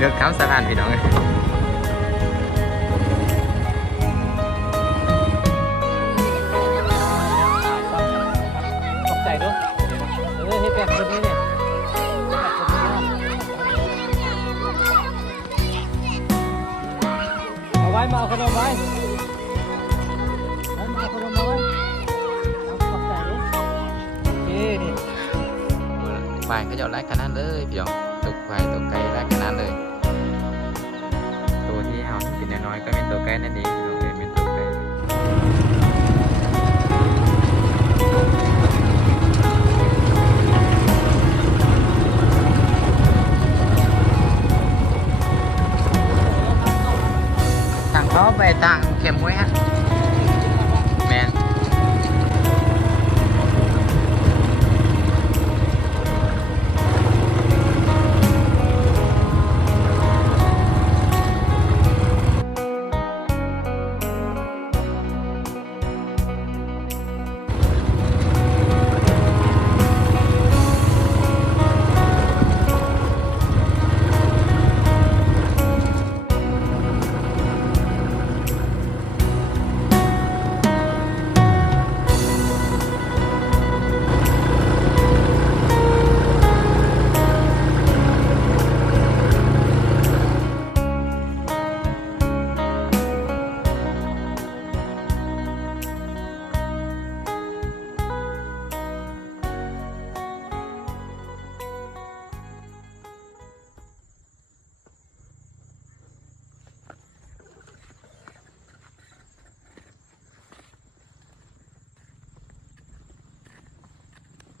เดือดข้ามสะพานพี่น้องเลย ขอบใจด้วยเออให้แปลกคนนี้เนี่ยแปลกคนนี้เอาไว้มาเอาขนมไว้เอามาเอาขนมมาไว้เอาขอบใจด้วยโอเคนี่ ควายเขาจะเอาไล่ขนาดเลยพี่น้อง เ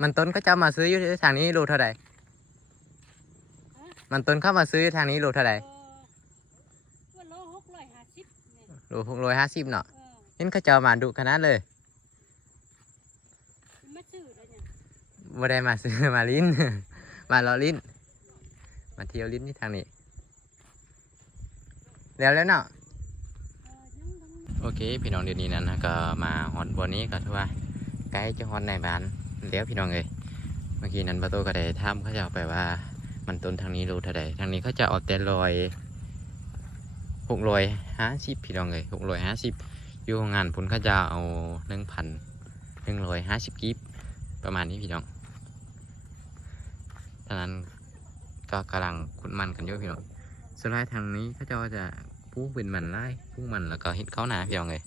มันต้นเขาจะมาซื้ออยู่ทางนี้รูเท่าไหร่มันต้นเข้ามาซื้อทางนี้รูเท่าไหร่ว่าโลหกร้อยห้าสิบเนี่ยรูหกร้อยห้าสิบเนาะเออเห็นเขาจะเอามาดูขนาดเลยมันมาซื้อแล้วเนี่ยบ่ได้มาซื้อมาลิ้น มาล้อลิ้น มาเที่ยวลิ้นที่ทางนี้ แล้วแล้วเนาะเออยังต้องโอเค พี่น้องเดี๋ยวนี้นั้นนะก็มาฮอตบนนี้ก็ถือว่าใกล้จะฮอตในบ้าน แล้วพี่น้องเอ้ยเมื่อกี้นั้นประตูก็ได้ถามเขาจะเอาไปว่า มันต้นทางนี้รูเท่าใดทางนี้เขาจะเอาแต่ลอยหกร้อยห้าสิบพี่น้องเอ้ยหกร้อยห้าสิบอยู่งงานพุ่นเขาจะเอาหนึ่งพันหนึ่งร้อยห้าสิบกิฟประมาณนี้พี่น้องฉะนั้นก็กำลังขุดมันกันอยู่พี่น้องส่วนท้ายทางนี้เขาจะจะปลูกเป็นมันไร่ปลูกมันแล้วก็เห็ดเขาหนาพี่น้องเอ้ย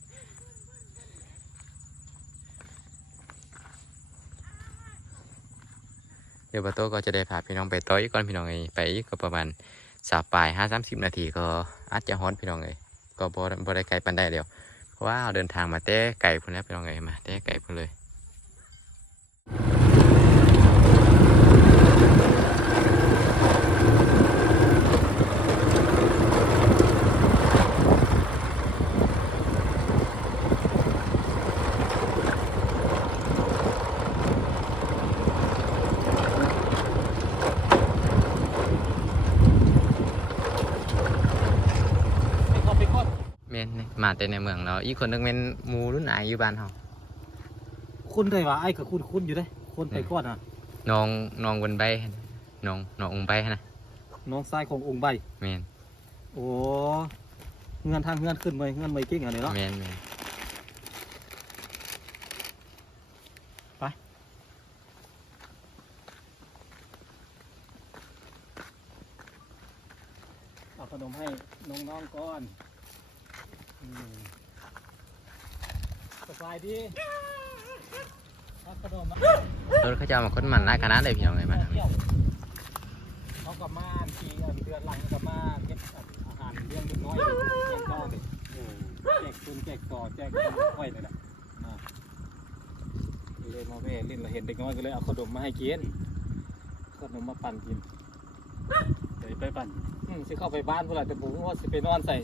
ดี๋ยวปะโต้ก็จะได้พาพี่น้องไปต่อยก่อนพี่น้องไงไปอีกก็ประมาณสาปลายห้าสามสิบนาทีก็อาจจะฮ้อนพี่น้องเอ้ยก็บ่บ่ได้ไกลปันได้เดียวเพราะว่าเดินทางมาเต้ไก่พุ่นแล้วพี่น้องเอ้ยมาเต้ไก่พุ่นเลย ไปก่อนไปก่อน แม่นนี่มาแต่ในเมืองเราอีกคนนึงเป็นหมูรุ่นอายอยู่บ้านเฮาคุณได้ว่าไอ้กับคุณคุณอยู่ได้ คนไปก่อนอะน้องน้องบนใบหั่นน้องน้ององค์ใบหั่นนะน้องชายขององค์ใบ แม่นโอ้เงื่อนทางเงื่อนขึ้นเมยเงื่อนเมยกิ้งอะไรเนาะแม่นแม่นเอาขนมให้น้องๆก่อนอืม สบายดีเอาขนมมารถเขาจะเอามาคนมันไล่ขนาดเลยพี่น้องเอ้ยมาทางนี้เที่ยวเขากลับมาปีเดือนหลังกลับมาเก็บอาหารเลี้ยงเด็กน้อยเลี้ยงต่อเลยแจกตุนแจกต่อแจกค่อยเลยแหละอ่าเลยมาแม่เล่นเราเห็นเด็กน้อยก็เลยเอาขนมมาให้กินขนมมาปั่นกินไปไปปั่นอืมสิเข้าไปบ้านเพื่อนแต่ผมว่าสิไปนอนใส่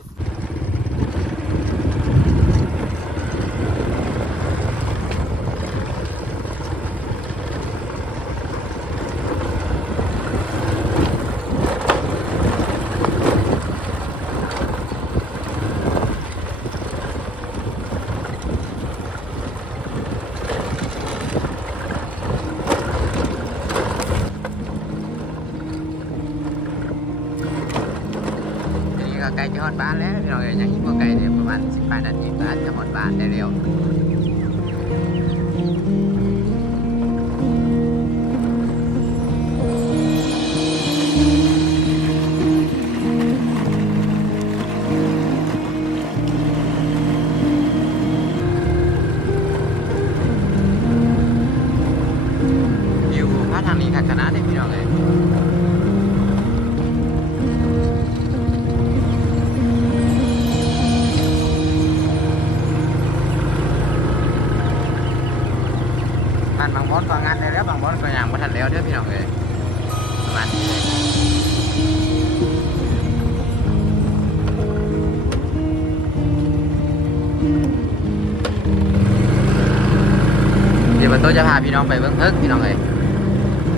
จะพาพี่น้องไปเบิ้งเพิกพี่น้องเอ้ย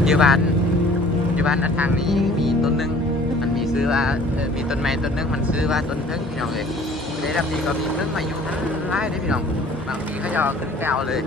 อยู่บ้านอยู่บ้านอันทางนี้มีต้นหนึง มันมีซื้อว่าเออมีต้นไม้ต้นหนึงมันซื้อว่าต้นเพิกพี่น้องเอ้ยในลำนี้ก็มีเพิกมาอยู่ทั้งไร่เด้พี่น้องบางทีเขาจะเอขึ้นแก้วเลย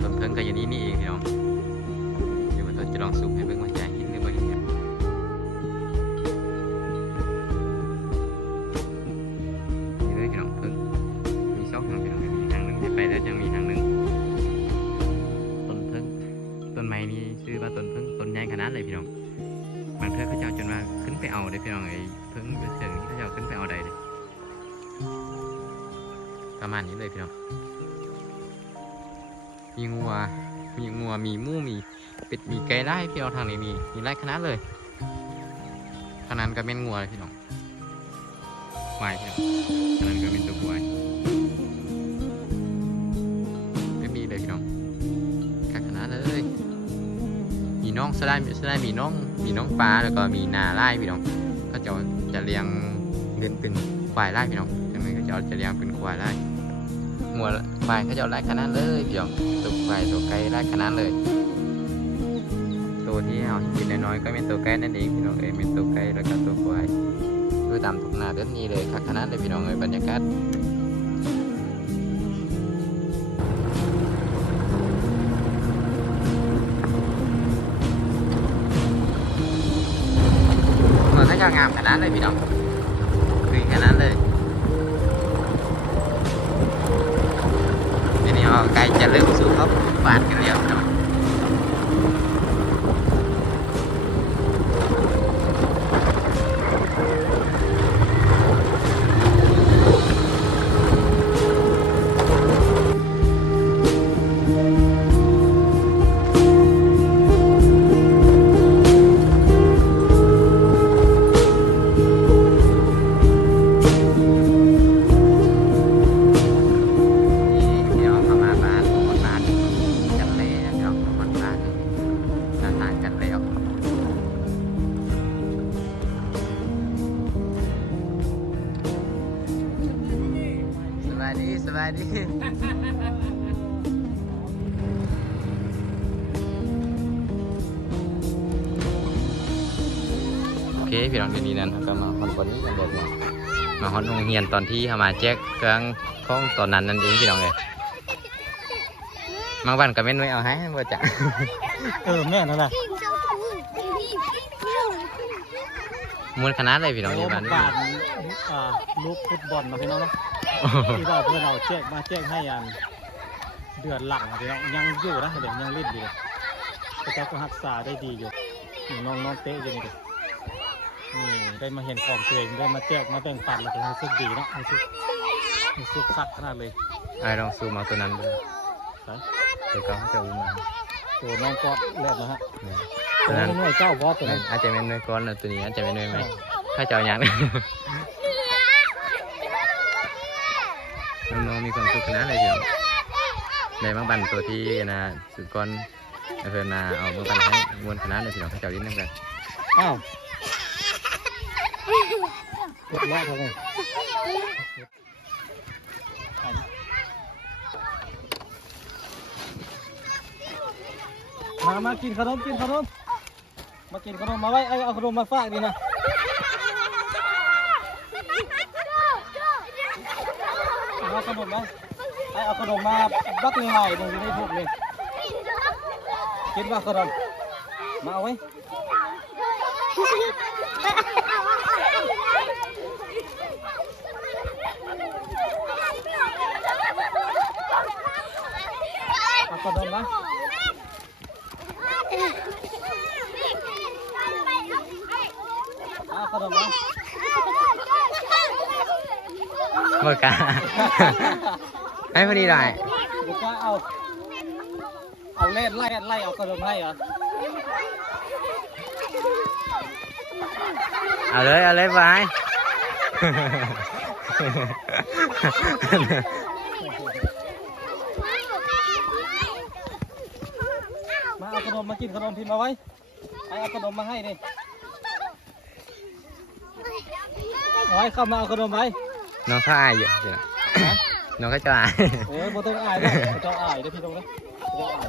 ต้นเพิ่งก็อยู่นี่นี่เองพี่น้อง งัว มีงัว มีมูมีเป็ด มีไก่ไล่พี่น้องทางนี้มีมีไล่ขนาดเลยขนาดก็เป็นงัวเลยพี่น้องควายพี่น้องขนาดก็เป็นตัวควายไม่มีเลยพี่น้องกัคณะเลยมีน้องสไลด์สไลด์มีน้อง มีน้องปลาแล้วก็มีนาไล่พี่น้อง ก็จะจะเลี้ยงเงินเป็นควายไล่พี่น้องใช่ไหมก็จะจะเลี้ยงเป็นควายไล่ งัวควายเขาจะไล่ขนาดเลยพี่น้องตัวควายตัวไก่ไล่ขนาดเลย ตัวที่เอากินน้อยๆก็เป็นตัวไก่นั่นเองพี่น้องเอ้ยเป็นตัวไก่แล้วก็ตัวควายดูตามทุกนาเดือนนี้เลยคักขนาดเลยพี่น้องเอ้ยบรรยากาศมันก็จะงามขนาดเลยพี่น้อง ยนตอนที่เขามาแจกเครื่องข้องตอนนั้นนั่นเองพี่น้องเลยบางวันก็ไม่นไว้เอาให้บ่จ้ะเออแม่นั่นแหละมูลคณะเลยพี่น้องอยู่โอ้บ้านมันนี่บาดอ่าลูกฟุตบอลนะพี่น้องเนาะที่ว่าเพื่อนเราแจ้งมาแจ้งให้อันเดือนหลังนะพี่น้องยังอยู่นะเดี๋ยวยังเล่นอยู่เลยพระเจ้าก็รักษาได้ดีอยู่นี่น้องน้องเตะอยู่นี่ดิ นี่ได้มาเห็นของตัวเองได้มาแจกมาแบ่งปันแล้วก็รู้สึกดีเนาะรู้สึกรู้สึกคักขนาดเลยไอ้ลองซูมเอาตัวนั้นดูไปตัวเขาจะอุ้มมาตัวน้องก็แลกนะฮะเนี่ยตัตัววนั้นน้อยเจ้าบอสตัวนั้นอาจจะเป็นเนยก้อนนะตัวนี้อาจจะเป็นเนยไหมถ้าจะเอาอย่างน้องๆมีความสุขคณะเลยพี่น้องในบางบันตัวที่นะสุดก่อนเพิ่นมาเอาบางบันให้มวลคณะในพี่น้องเขาเจ้าลิ้นนั่นกันอ้าว กดแล้วทำไงมามากินขนมกินขนม มากินขนมมาไว้ไอ้เอาขนมมาฝากดีนะเอาขนมมาไอ้เอาขนมมาบักหน่อยๆหนึ่งจะได้ถูกเลยกินว่าขนมมาเอาไว้ เอาขนมมาเอาขนมมาเมื่อกาให้พอดีหน่อย บุ กว่าเอาเอาเล่นไล่ไล่เอาขนมให้เหรอเอาเลยเอาเลยไปมาเอาขนมมากินขนมพิมพ์มาไว้ไอ้เอาขนมมาให้ดิเอาไว้เข้ามาเอาขนมไว้น้องเขาอายอยู่พี่น้องฮะน้องเขาจะอาย เออบ่ต้องอายนะบ่ต้องอายเด้อพี่น้องนะบ่ต้องอาย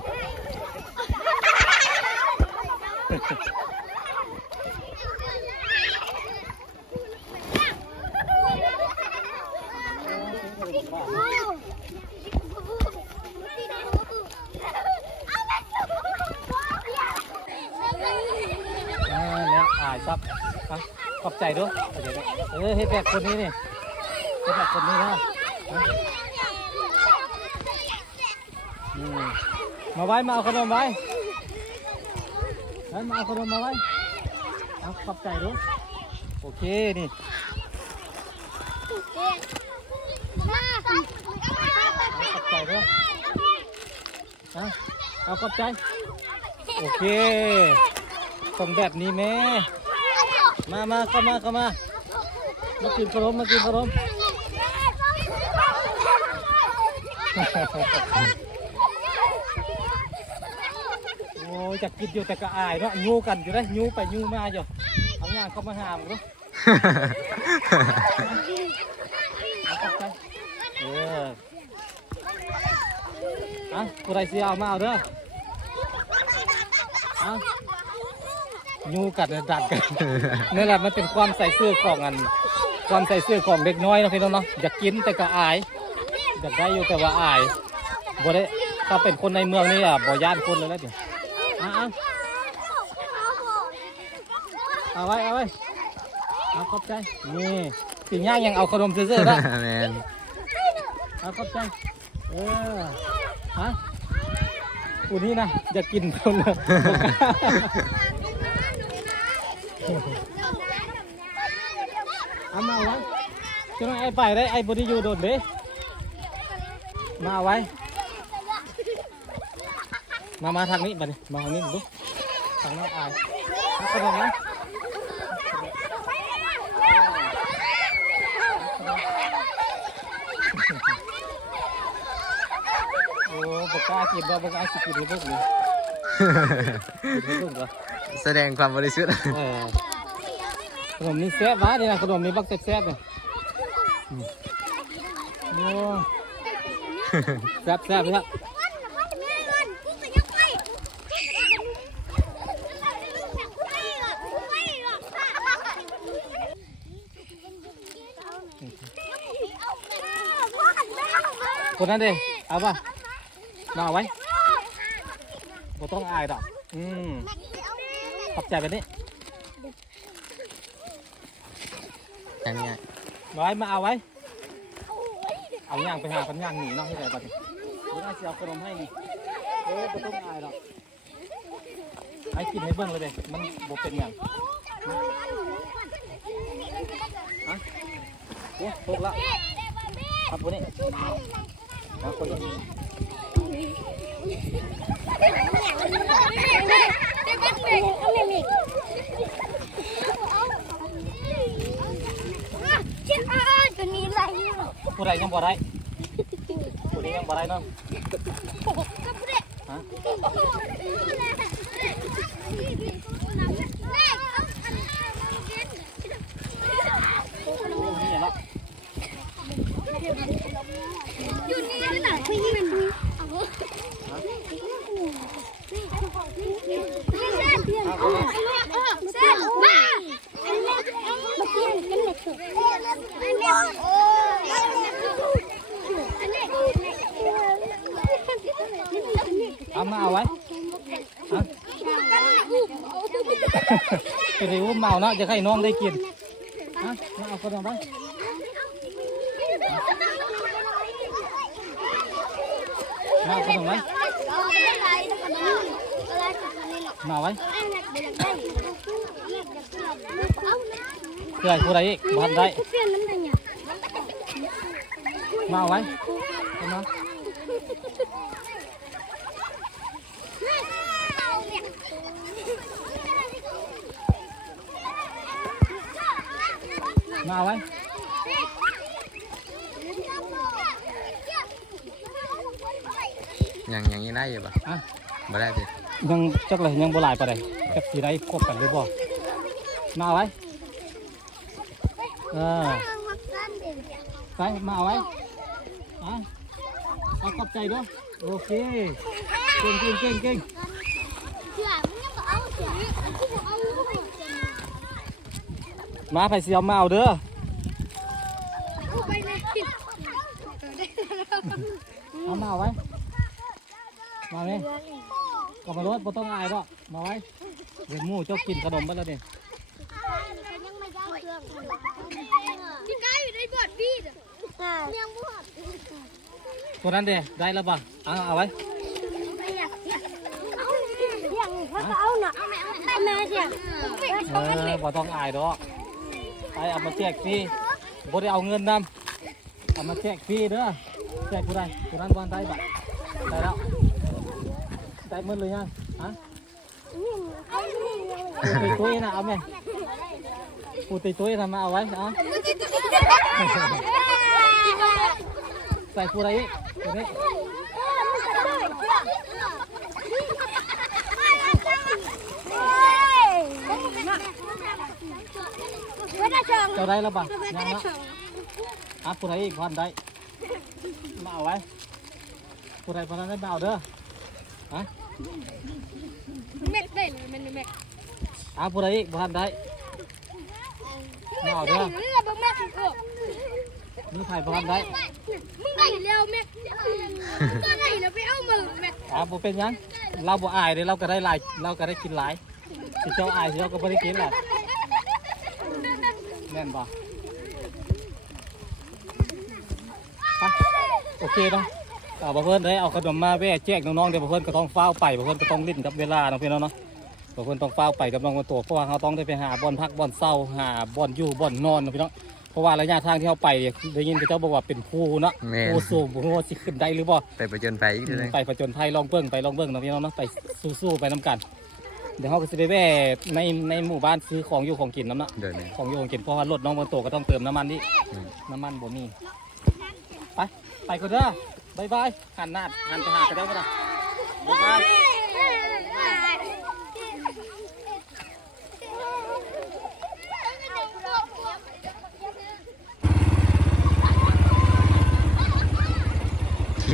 อ่าแล้วอายซับอะขอบใจด้วยเดี๋ยวเออเฮ็ดแบบคนนี้นี่เฮ็ดแบบคนนี้นะอืมมาไว้มาเอาขนมไว้เฮ้ยมาเอาขนมมาไว้เอาขอบใจด้วยโอเคนี่เอาขอบใจด้วยเอาเอาขอบใจ โอเคต้องแบบนี้แม่ มามาเข้ามาเข้ามา มากินขนมมากินขนมโอ้ยจะกินอยู่แต่ก็อายเนาะยูกันอยู่ได้ยูไปยูมาอยู่เอางานเข้ามาหามเนาะเอาเข้เอออะผู้ใดสิเอามาเอาเด้อเอา ยูกันเนี่ยดัดกันนี่แหละมันเป็นความใส่เสื้อของอัน ความใส่เสื้อของเด็กน้อยเนาะพี่น้องเนาะอยากกินแต่ก็อายอยากได้อยู่แต่ว่าอายบ่ได้ถ้าเป็นคนในเมืองนี่อะบ่ย่านคนเลยแล้วเดี๋ยวเอาเอาเอาไว้เอาไว้เอาขอบใจนี่สิ่งย่างยังเอาขนมซื่อๆนะแมนเอาขอบใจเออฮะอูนี่นะอยากกินคนเลยบ่กล้า เอามาเอาไว้จะต้องไอ้ไปได้ไอ้บไดีอยู่โดดเด้มาเอาไว้ มามาทางนี้บัดนี้มาทางนี้ดูทางนี้อายเอาขนมนะโอ้บกล้ากินบ่บกล้าสิกินให้ลูกเลยกินให้ลูกเหรอ แสดงความบริสุทธิ์ เออขนมนี้แซ่บวะนี่นะขนมนี้บักแซ่บๆเลยอืมโอ้แซ่บแซ่บเลยครับคนนั้นเด้เอาป่ะมาเอาไว้บ่ต้องอายดอกอืม ขอบใจแบบนี้ยังไงมาไว้มาเอาไว้ เอาย่างไปหากันย่างหนีเนาะที่ไหนบัดนี้เดี๋ยวไอ้สิเอาขนมให้นี่เออบ่ต้องอายดอกไอ้กินให้เบิ่งเลยเด้มันบ่เป็นหยังฮะโอ้ตกละครับคนนี้ครับคนนี้ ผู้ใดยังบ่ได้ผู้ใดยังบ่ได้เนาะนี่เนาะอยู่นี่หน่อยคุยมันดูเส้นเส้นบ้ามาเที่ยงกัน เลยสุดเอามาเอาไว้ไปริ้วเมาเนาะจะให้น้องได้กินฮะมาเอาคนเอาไว้มาเอาคนเอาไว้มา เอาไว้เพื่อให้ผู้ใดอีกบ้านได้เพื่อนน้ำดังเนี่ยมาเอาไว้เห็นไหมมาเอาไว้ยังยังยังได้อยู่ปะอะบ่ได้สิยังจักเลยยังบ่หลายปานใดจักสิได้ครบกันหรือบ่มาเอาไว้ เออไปมาเอาไว้ไปเอาขอบใจด้วยโอเคเก่งเก่งเก่งเก่งมาไผสิเอามาเอาเด้อเอามาเอาไว้ มาไหมก็มารถบ่ต้องอายก็มาไว้เดี๋ยวหมูเจ้ากินขนมไปแล้วนี่ย พี่กายอยู่ในบอดบีดยังบอดตัวนั้นเด้ได้แล้วป่ะเอาเอาไว้ยังเขาเอาหน่ะเอาแม่เอาแม่เสียเออบ่ต้องอายดอกไปเอามาแจกฟรีบ่ได้เอาเงินนำเอามาแจกฟรีเด้อแจกผู้ใดตัวนั้นบ่ได้บ่ได้แล้วได้หมดเลยยังฮะปูติตุ้ยนะเอาไหม ปูติตุ้ยทำมาเอาไว้เอาใส่ผู้ใดอีกตัวนี้ไม่ได้ชงเจ้าได้แล้วป่ะยังได้นะชงอะผู้ใดอีกพันได้มาเอาไว้ผู้ใดพันได้มาเอาเด้อฮะเม็ดได้เลยมันเม็ดอะผู้ใดอีกพันได้ มาเอาได้เด้อเรือบ่แม่เออมีไผ่พันได้มึงได้แล้วแม่ก็ได้แล้วไปเอามือแม่อะบ่เป็นหยังเราบ่อายเด้เราก็ได้หลายเราก็ได้กินหลายสิเจ้าอายสิเราก็บ่ได้กินแหละแม่นบ่ไปโอเคเนาะเอาบ่เพิ่นได้เอาขนมมาแว่แจกน้องๆเดี๋ยวบ่เพิ่นก็ต้องเฝ้าวไปบ่เพิ่นก็ต้องลิ้นกับเวลาเนาะพี่น้องเนาะ บ่เพิ่นต้องเฝ้าวไปกับน้องคนโตเพราะว่าเขาต้องได้ไปหาบ่อนพักบ่อนเศร้าหาบ่อนอยู่บ่อนนอนเนาะพี่น้องเพราะว่าระยะทางที่เขาไปเนี่ยได้ยินเขาเจ้าบอกว่าเป็นภูเนาะแม่นภูสูงบ่รู้ว่าสิขึ้นได้หรือบ่ ไปประจนไปอีกเทีนึง ไปผจญภัยลองเบิ้งไปลองเบิ้งเนาะพี่น้องเนาะไปสู้ๆไปน้ำกัน เดี๋ยวเขาก็จะไปแว่ในในหมู่บ้านซื้อของอยู่ของกินน้ำเนาะเดินเลยของอยู่ของกินเพราะว่ารถน้องบนโตก็ต้องเติมน้ำมันนี่อืม น้ำมันบ่มีไปไปก็เด้อบายบายหันหน้าหันไปหากันได้ก็ได้บายบายขี่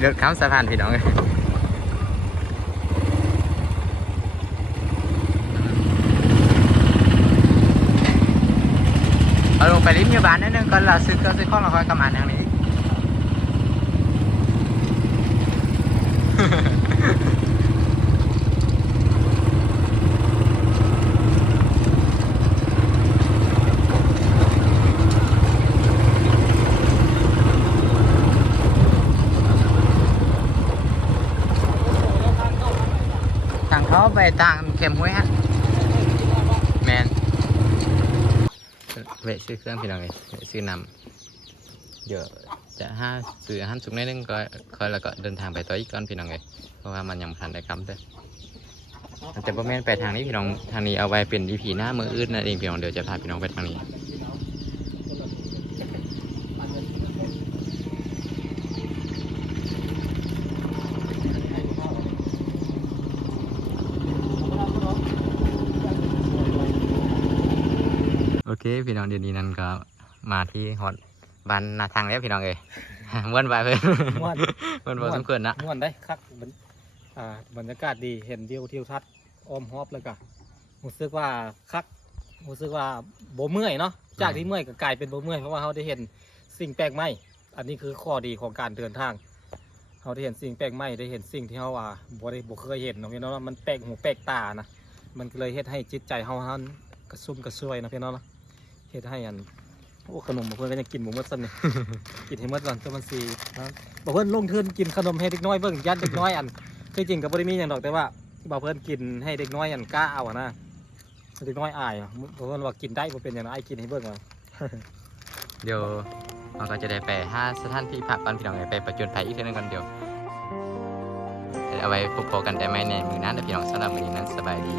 รถข้ามสะพานพี่น้องเลยเอาลงไปริมยูบานนิดนึงก่อนเราซื้อเครื่องซื้อของเราค่อยกระมาทางนี้ขา ไปทางเข็มห้วยฮะแมนเวะซื้อเครื่องพี่น้องเลยซื้อนำเดี๋ยวจะห้าซื้ออาหาสุกนิดนึงก็ค่อยแล้วก็เดินทางไปต่ออีกก่อนพี่น้องเลยเพราะว่ามันยังไม่ทันได้คำเด้อแต่พ่อแม่ไปทางนี้พี่น้องทางนี้เอาไว้เป็นดีพีหน้ามืออื่นนั่นเองพี่น้องเดี๋ยวจะพาพี่น้องไปทางนี้ เคพี่น้องเดี๋ยวนี้นั่นก็มาที่ฮอตบ้านนาทางแล้วพี่น้องเอ้ย ม้วนไปเพื่อนม่วน ม้วนพอสมควรนะม่วนได้คักบรรอ่าบรรยากาศดีเห็นวิวทิวทัศน์อ้อมฮอบแล้วก็รู้สึกว่าคักรู้สึกว่าโบเมื่อยเนาะจากที่เมื่อยก็กลายเป็นโบเมื่อยเพราะว่าเราได้เห็นสิ่งแปลกใหม่ อันนี้คือข้อดีของการเดินทางเราได้เห็นสิ่งแปลกใหม่ได้เห็นสิ่งที่เราว่าบ่ได้บ่เคยเห็นเนาะพี่น้องเนาะมันแปลกหูแปลกตานะมันก็เลยเฮ็ดให้จิตใจเราหันกระซุ่มกระซวยนะพี่น้องเนาะ เฮ็ดให้อันโอ้ขนมบ่เพิ่นก็ยังกินบ่หมดซ้ำนี่ กินให้หมดก่อนจนมันสินะบ่เพิ่นลงทุนกินขนมให้เด็กน้อยเบิ่งยันเด็กน้อยอันที่จริงก็บ่ได้มีหยังดอกแต่ว่าบ่เพิ่นกินให้เด็กน้อยอันกล้าเอาอะนะเด็กน้อยอายอะบ่เพิ่นว่ากินได้บ่เป็นหยังนะอ้ายกินให้เบิ่งว่าเดี๋ยวเราก็จะได้ไปห้าสถานที่พักก่อนพี่น้องเอ้ยไปประจนภัยอีกเท่านึงก่อนเดี๋ยวเอาไว้พบกันได้ไหมในมือนั้นเดี๋ยวพี่น้องสำหรับมือนี้นั้นสบายดี